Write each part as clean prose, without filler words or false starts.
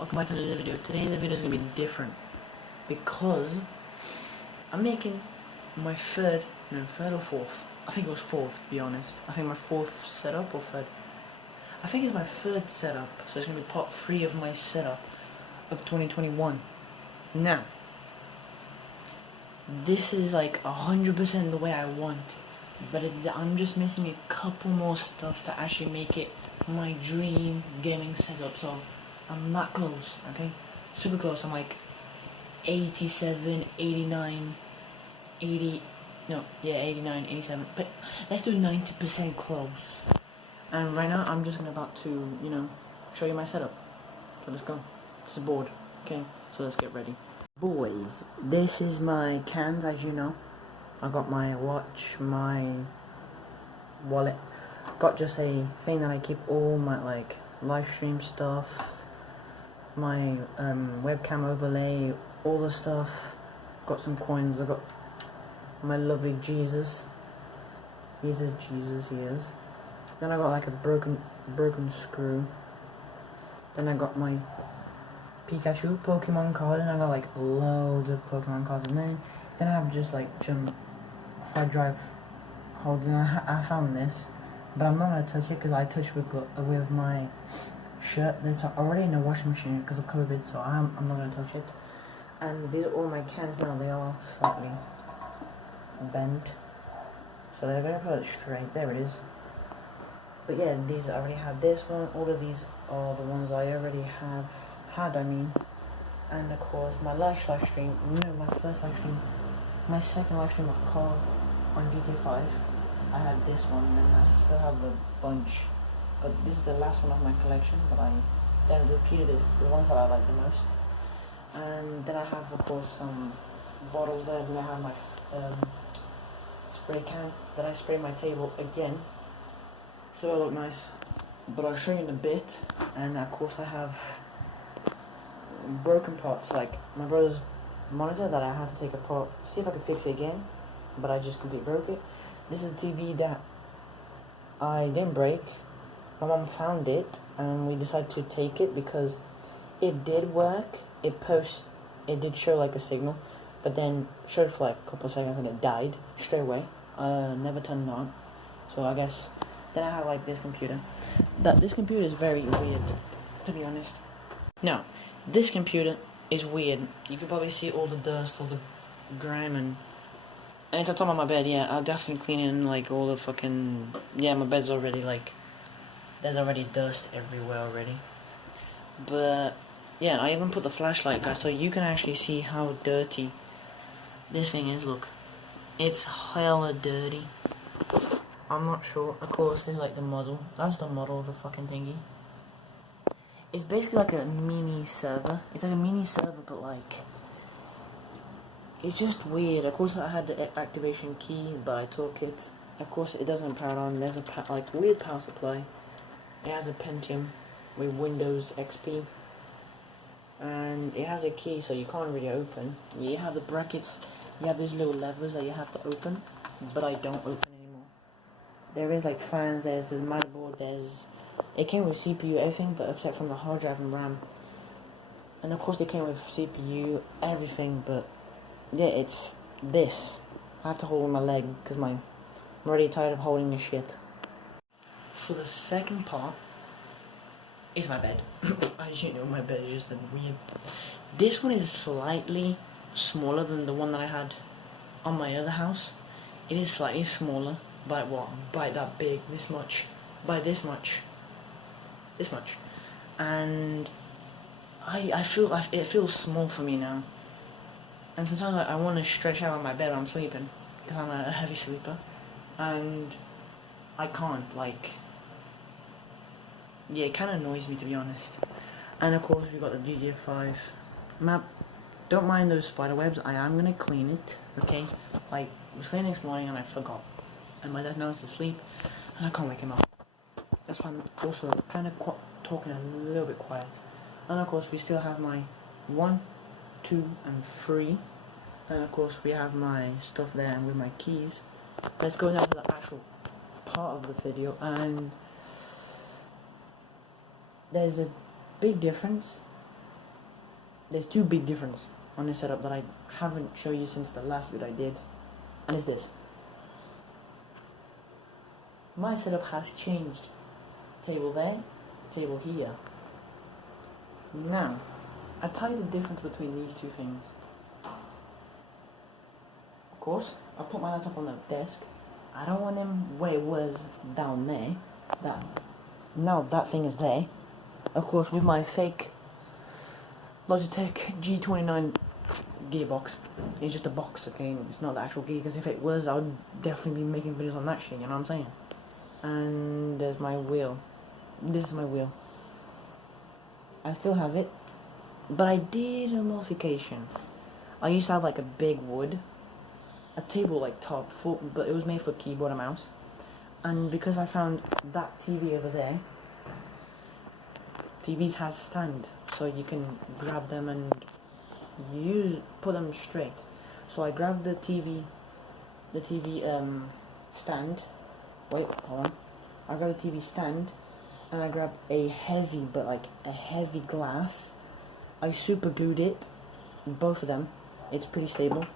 Welcome back to another video. Today the video is going to be different because I'm making my third or fourth. I think it was fourth, to be honest. I think my fourth setup or third. I think it's my third setup, so it's going to be part 3 of my setup of 2021. Now, this is like 100% the way I want, but I'm just missing a couple more stuff to actually make it my dream gaming setup. So I'm not close, okay? Super close. I'm like 87, 89, 80, no, yeah, 89, 87. But let's do 90% close. And right now, I'm just about to, show you my setup. So let's go. It's a board, okay? So let's get ready. Boys, this is my cans, as you know. I got my watch, my wallet. Got just a thing that I keep all my live stream stuff, my webcam overlay, all the stuff. Got some coins. I got my lovely Jesus. He's a Jesus, he is. Then I got like a broken screw. Then I got my Pikachu Pokemon card, and I got like loads of Pokemon cards in there. Then I have just like some hard drive holding. I found this, but I'm not gonna touch it because I touched with my shirt that's already in the washing machine because of COVID, so I'm not gonna touch it. And these are all my cans now. They are slightly bent, so they're gonna put it straight. There it is. But yeah, these I already have this one. All of these are the ones I already had. And of course my last live stream. My first live stream, my second live stream of Car on GTA 5. I had this one, and I still have a bunch. But this is the last one of my collection, but I then repeated this, the ones that I like the most. And then I have, of course, some bottles there. Then I have my spray can that I spray my table again, so it'll look nice. But I'll show you in a bit. And of course I have broken parts, like my brother's monitor that I had to take apart, see if I could fix it again, but I just completely broke it. This is a TV that I didn't break. My mom found it, and we decided to take it because it did work. It did show like a signal, but then showed for like a couple of seconds and it died straight away. Never turned on. So I guess then I have like this computer. This computer is very weird, to be honest. Now, this computer is weird. You can probably see all the dust, all the grime, and it's on top of my bed. Yeah, I'll definitely clean in like all the fucking. Yeah, my bed's already like. There's already dust everywhere already. But yeah, I even put the flashlight, guys, so you can actually see how dirty this thing is. Look, it's hella dirty. I'm not sure. Of course, there's like the model. That's the model of the fucking thingy. It's basically like a mini server. It's like a mini server, but like it's just weird. Of course, I had the activation key, but I took it. Of course, it doesn't power on. There's a like weird power supply. It has a Pentium with Windows XP, and it has a key, so you can't really open. You have the brackets. You have these little levers that you have to open, but I don't open anymore. There is like fans. There's the motherboard. It came with CPU, everything, but except from the hard drive and RAM. And of course, it came with CPU, everything, but yeah, it's this. I have to hold my leg because I'm already tired of holding this shit. So the second part is my bed. As you know, my bed is just a weird. This one is slightly smaller than the one that I had on my other house. It is slightly smaller, by what? By that big, this much, by this much. This much, and I feel it feels small for me now, and sometimes I want to stretch out on my bed when I'm sleeping because I'm a heavy sleeper, and I can't. Yeah, it kind of annoys me, to be honest. And of course we got the GTA 5 map. Don't mind those spider webs. I am gonna clean it. Okay, I was cleaning this morning and I forgot, and my dad knows to sleep, and I can't wake him up. That's why I'm also kind of talking a little bit quiet. And of course we still have my 1, 2, and 3. And of course we have my stuff there with my keys. Let's go now to the actual part of the video. And there's a big difference there's two big differences on this setup that I haven't shown you since the last video I did, and it's this. My setup has changed. Table there, table here. Now, I tell you the difference between these two things. Of course, I put my laptop on the desk. I don't want him where it was down there. Now that thing is there. Of course, with my fake Logitech G29 gearbox. It's just a box, okay? It's not the actual gear, because if it was, I would definitely be making videos on that shit, you know what I'm saying? And there's my wheel. This is my wheel. I still have it, but I did a modification. I used to have like a big wood, a table like top, full, but it was made for keyboard and mouse. And because I found that TV over there, TVs has stand, so you can grab them and put them straight. So I grabbed the TV stand. Wait, hold on. I grabbed the TV stand, and I grabbed a heavy glass. I super glued it, both of them. It's pretty stable.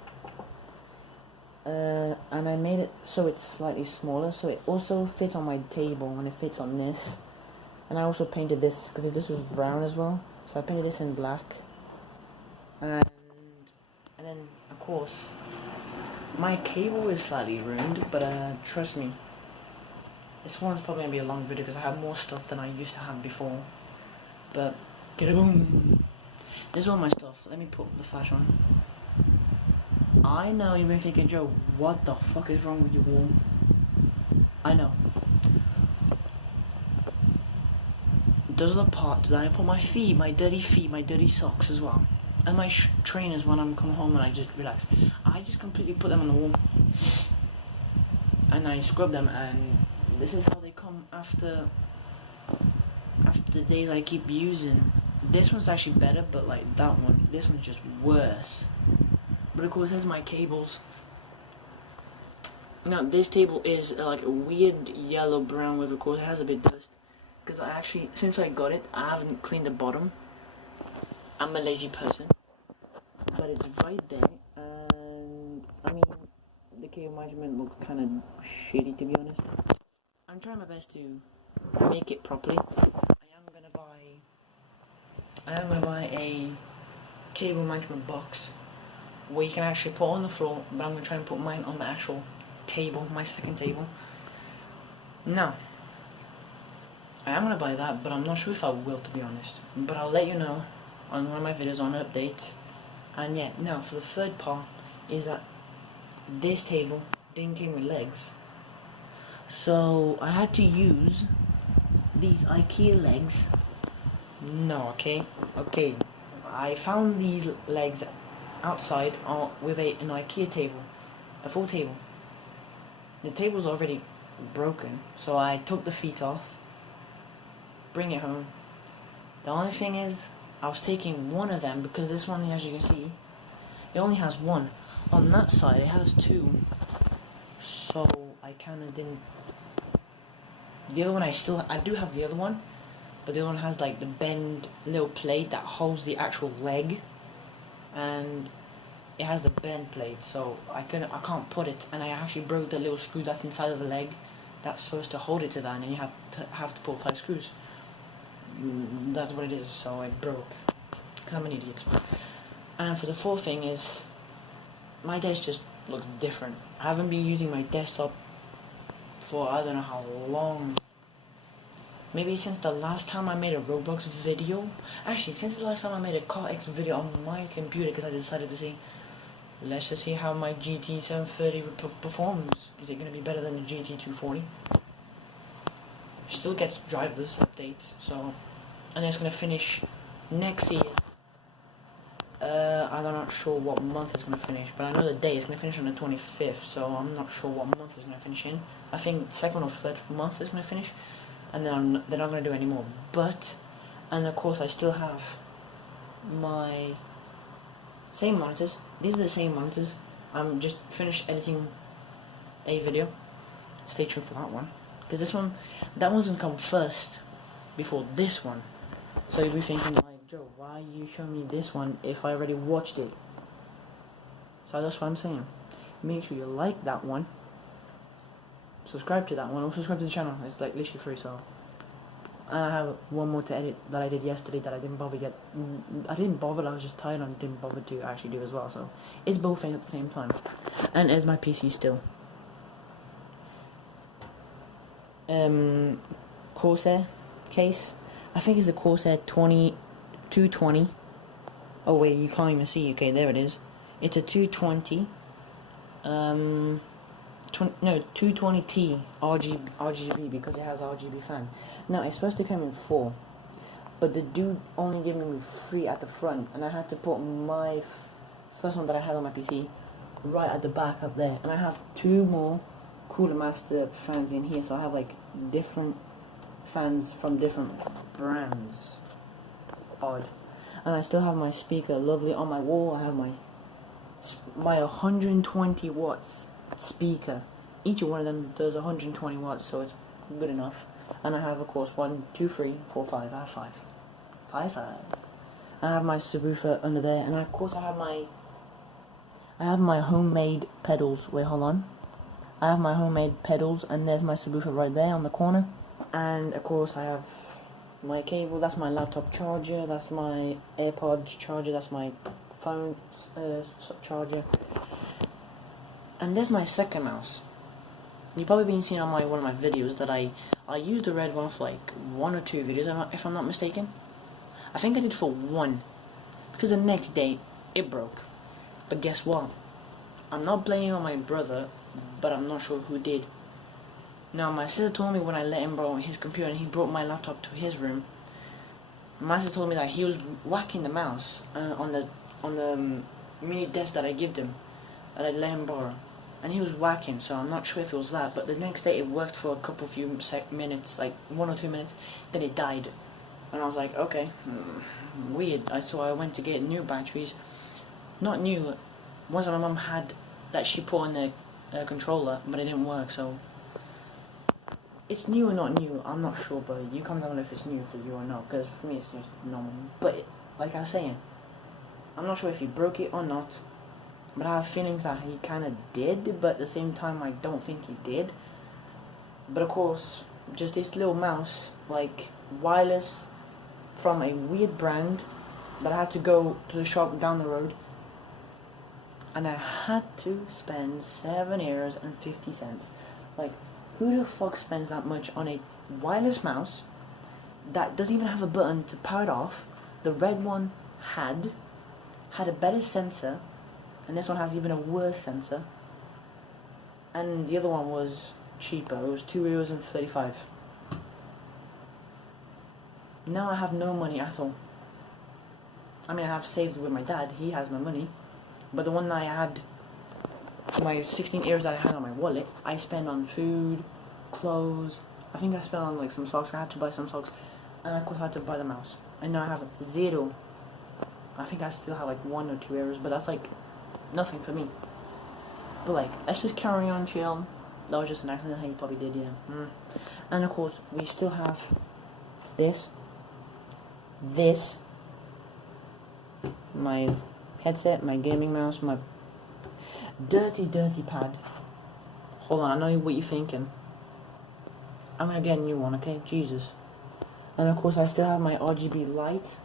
And I made it so it's slightly smaller, so it also fits on my table and it fits on this. And I also painted this because this was brown as well, so I painted this in black. And then of course my cable is slightly ruined, but trust me, this one's probably gonna be a long video because I have more stuff than I used to have before. But get a boom. This is all my stuff. Let me put the flash on. I know you've been thinking, Joe, what the fuck is wrong with your wall? I know. Those are the parts that I put my feet, my dirty socks as well. And my trainers when I'm coming home and I just relax. I just completely put them on the wall. And I scrub them, and this is how they come after the days I keep using. This one's actually better, but like that one, this one's just worse. But of course, here's my cables. Now, this table is like a weird yellow brown with, of course, it has a bit of dust. Because I actually, since I got it, I haven't cleaned the bottom. I'm a lazy person. But it's right there. And, I mean, the cable management looks kind of shitty, to be honest. I'm trying my best to make it properly. I am gonna buy a cable management box where you can actually put on the floor, but I'm going to try and put mine on the actual table, my second table. Now, I am going to buy that, but I'm not sure if I will, to be honest. But I'll let you know on one of my videos on updates. And yeah, now for the third part is that this table didn't come with legs. So I had to use these IKEA legs. No, okay. I found these legs outside with an IKEA table, a full table. The table's already broken, so I took the feet off, bring it home. The only thing is, I was taking one of them because this one, as you can see, it only has one. On that side, it has two. So I kind of didn't. The other one, I do have the other one, but the other one has like the bend little plate that holds the actual leg. And it has the bend plate, so I can't put it, and I actually broke the little screw that's inside of the leg that's supposed to hold it to that, and then you have to pull 5 screws. That's what it is, so I broke, because I'm an idiot. And for the fourth thing is, my desk just looks different. I haven't been using my desktop for I don't know how long. Maybe since the last time I made a Roblox video. Actually, since the last time I made a Car X video on my computer, because I decided to see, let's just see how my GT 730 performs. Is it going to be better than the GT 240? It still gets drivers updates, so, and it's going to finish next year. I'm not sure what month it's going to finish, but I know the day it's going to finish on the 25th, so I'm not sure what month it's going to finish in. I think second or third month it's going to finish. And then they're not going to do any more. But, and of course I still have my same monitors. These are the same monitors. I'm just finished editing a video. Stay tuned for that one. Because that one's going to come first before this one. So you'll be thinking like, Joe, why why you show me this one if I already watched it? So that's what I'm saying. Make sure you like that one, subscribe to that one, or subscribe to the channel. It's like literally free. So, and I have one more to edit that I did yesterday that I didn't bother yet. I didn't bother. I was just tired and didn't bother to actually do as well. So it's both things at the same time. And there's my PC still. Corsair case. I think it's the Corsair 220. Oh wait, you can't even see. Okay, there it is. It's a 220. 220T RGB because it has RGB fan. Now it's supposed to come in 4, but the dude only gave me 3 at the front, and I had to put my first one that I had on my PC right at the back up there, and I have 2 more Cooler Master fans in here, so I have like different fans from different brands. Odd. And I still have my speaker lovely on my wall. I have my 120 watts speaker. Each one of them does 120 watts, so it's good enough. And I have, of course, 1, 2, 3, 4, 5. I have 5. 5. And I have my subwoofer under there, and of course I have my homemade pedals. Wait, hold on. I have my homemade pedals, and there's my subwoofer right there on the corner. And of course I have my cable. That's my laptop charger. That's my AirPods charger. That's my phone charger. And there's my second mouse. You've probably been seeing on one of my videos that I used the red one for like 1 or 2 videos, if I'm not mistaken. I think I did for 1, because the next day it broke. But guess what? I'm not blaming on my brother, but I'm not sure who did. Now my sister told me when I let him borrow his computer and he brought my laptop to his room. My sister told me that he was whacking the mouse on the mini desk that I gave him, that I let him borrow. And he was whacking, so I'm not sure if it was that, but the next day it worked for a few minutes, like 1 or 2 minutes, then it died. And I was like, okay, weird. So I went to get new batteries. Not new, ones that my mum had that she put on the controller, but it didn't work, so it's new or not new, I'm not sure, but you comment down if it's new for you or not, because for me it's just normal. But like I was saying, I'm not sure if he broke it or not, but I have feelings that he kind of did, but at the same time I don't think he did. But of course, just this little mouse, like wireless from a weird brand, that I had to go to the shop down the road, and I had to spend €7.50. Like, who the fuck spends that much on a wireless mouse that doesn't even have a button to power it off? The red one had a better sensor, and this one has even a worse sensor, and the other one was cheaper. It was €2.35. Now I have no money at all. I mean, I have saved with my dad, he has my money, but the one that I had, my 16 euros that I had on my wallet, I spent on food, clothes. I think I spent on like some socks. I had to buy some socks, and of course I had to buy the mouse. And now I have 0. I think I still have like 1 or 2 euros, but that's like nothing for me. But like, let's just carry on, chill. That was just an accident. He probably did, yeah. And of course, we still have this, my headset, my gaming mouse, my dirty pad. Hold on, I know what you're thinking. I'm gonna get a new one, okay? Jesus. And of course I still have my RGB light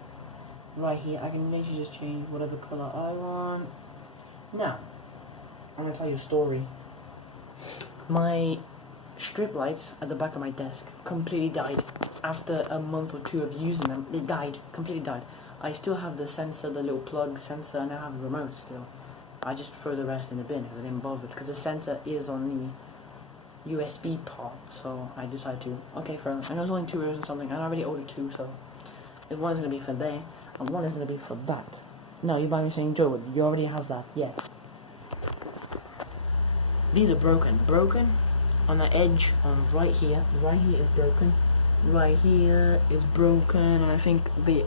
right here. I can literally just change whatever color I want. Now, I'm gonna tell you a story. My strip lights at the back of my desk completely died. After a month or 2 of using them, they died, completely died. I still have the sensor, the little plug sensor, and I have the remote still. I just throw the rest in the bin because I didn't bother, because the sensor is on the USB part, so I decided to, okay, and it was only €2 and something, and I already ordered 2, so one is going to be for there, and one is going to be for that. No, you might be saying, Joe, you already have that, yeah. These are broken on the edge, right here is broken, right here is broken, and I think the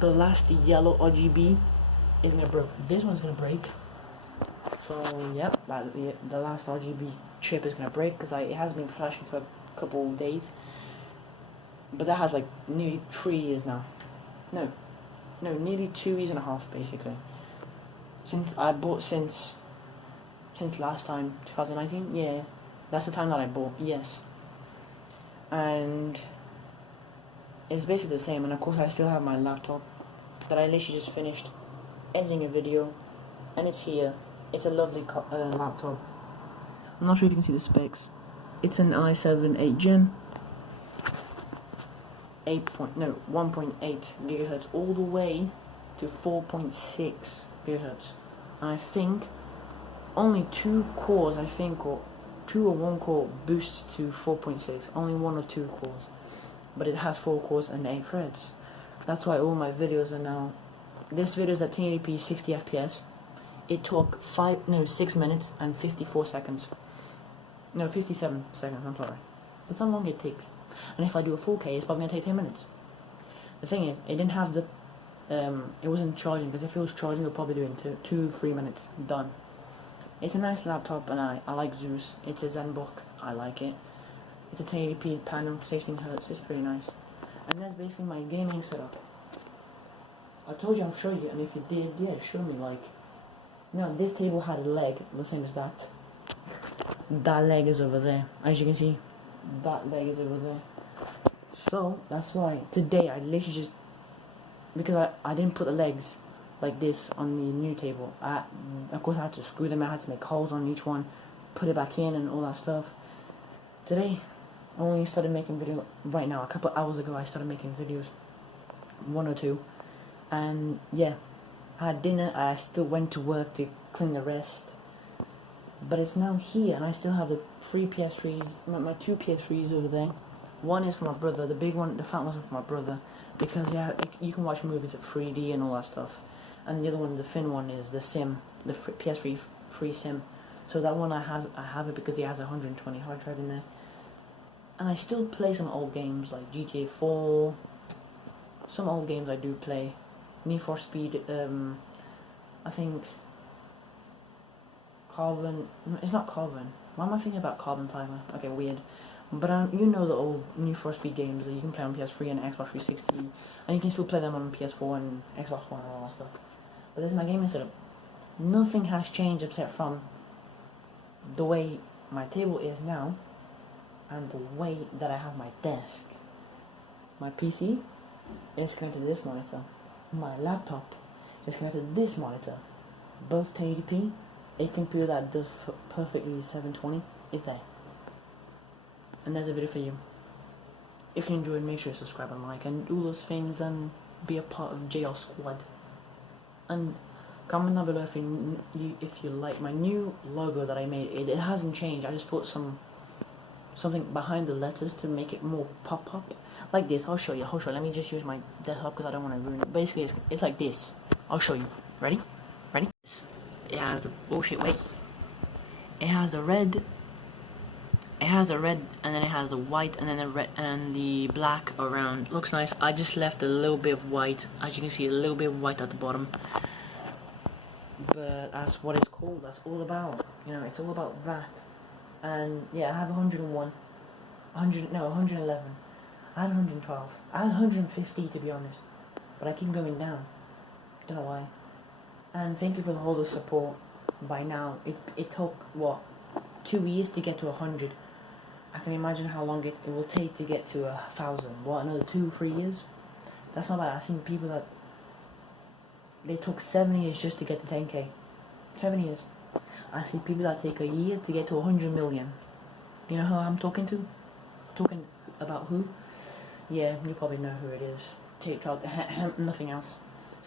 last yellow RGB is going to break. This one's going to break. So, yep, the last RGB chip is going to break, because it has been flashing for a couple of days. But that has like nearly 3 years now. No, nearly 2 years and a half basically. Since I bought since last time, 2019. Yeah, that's the time that I bought. Yes, and it's basically the same. And of course, I still have my laptop that I literally just finished editing a video, and it's here. It's a lovely laptop. I'm not sure if you can see the specs. It's an i7 8 Gen, 1.8 gigahertz all the way to 4.6 gigahertz. And I think only 2 cores, or 2 or 1 core boosts to 4.6. Only 1 or 2 cores, but it has 4 cores and 8 threads. That's why all my videos are now. This video is at 1080p 60 FPS. It took 6 minutes and 54 seconds. No, 57 seconds, I'm sorry. That's how long it takes. And if I do a 4K, it's probably going to take 10 minutes. The thing is, it didn't have the, it wasn't charging, because if it was charging, it would probably do it in 2-3 minutes, done. It's a nice laptop, and I like Zeus. It's a ZenBook, I like it. It's a 1080p panel, 16Hz, it's pretty nice. And that's basically my gaming setup. I told you I'll show you, and if you did, yeah, show me, like, this table had a leg, the same as that. That leg is over there, as you can see. That leg is over there. So, that's why today I literally just, because I didn't put the legs like this on the new table. Of course I had to screw them, I had to make holes on each one, put it back in and all that stuff. Today, I only started making video right now, a couple hours ago I started making videos. 1 or 2. And yeah, I had dinner, I still went to work to clean the rest. But it's now here, and I still have the 3 PS3s, my 2 PS3s over there. One is for my brother, the big one, the fat one's for my brother, because yeah, you can watch movies at 3D and all that stuff. And the other one, the thin one, is the sim, the PS3 free sim. So that one I have it because it has a 120 hard drive in there. And I still play some old games like GTA 4. Some old games I do play. Need for Speed. I think Carbon. It's not Carbon. Why am I thinking about Carbon Fiber? Okay, weird. But you know the old Need for Speed games that you can play on PS3 and Xbox 360, and you can still play them on PS4 and Xbox One and all that stuff. But this is my gaming setup. Nothing has changed except from the way my table is now and the way that I have my desk. My PC is connected to this monitor. My laptop is connected to this monitor. Both 1080p. A computer that does perfectly 720 is there. And there's a video for you. If you enjoyed, make sure to subscribe and like and do those things and be a part of JL Squad. And comment down below if you like my new logo that I made. It hasn't changed. I just put something behind the letters to make it more pop up. Like this. I'll show you. Let me just use my desktop because I don't want to ruin it. Basically, it's like this. I'll show you. Ready? Ready? It has the bullshit weight. It has the red. It has the red, and then it has the white, and then the red and the black around. Looks nice. I just left a little bit of white. As you can see, a little bit of white at the bottom. But that's what it's called. That's all about. It's all about that. And yeah, I have 101. 111. I had 112. I had 150 to be honest. But I keep going down. Don't know why. And thank you for all the support. By now, it took, 2 years to get to 100. I can imagine how long it will take to get to 1,000. Another 2-3 years? That's not bad. I've seen people that, they took 7 years just to get to 10k. 7 years. I see people that take a year to get to 100 million. You know who I'm talking to? Talking about who? Yeah, you probably know who it is. TikTok, nothing else.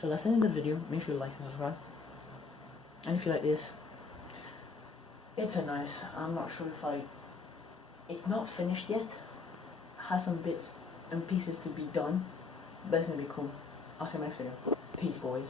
So that's the end of the video. Make sure you like and subscribe. And if you like this, it's a nice, I'm not sure if it's not finished yet. It has some bits and pieces to be done. But it's gonna be cool. I'll see you next video. Peace, boys.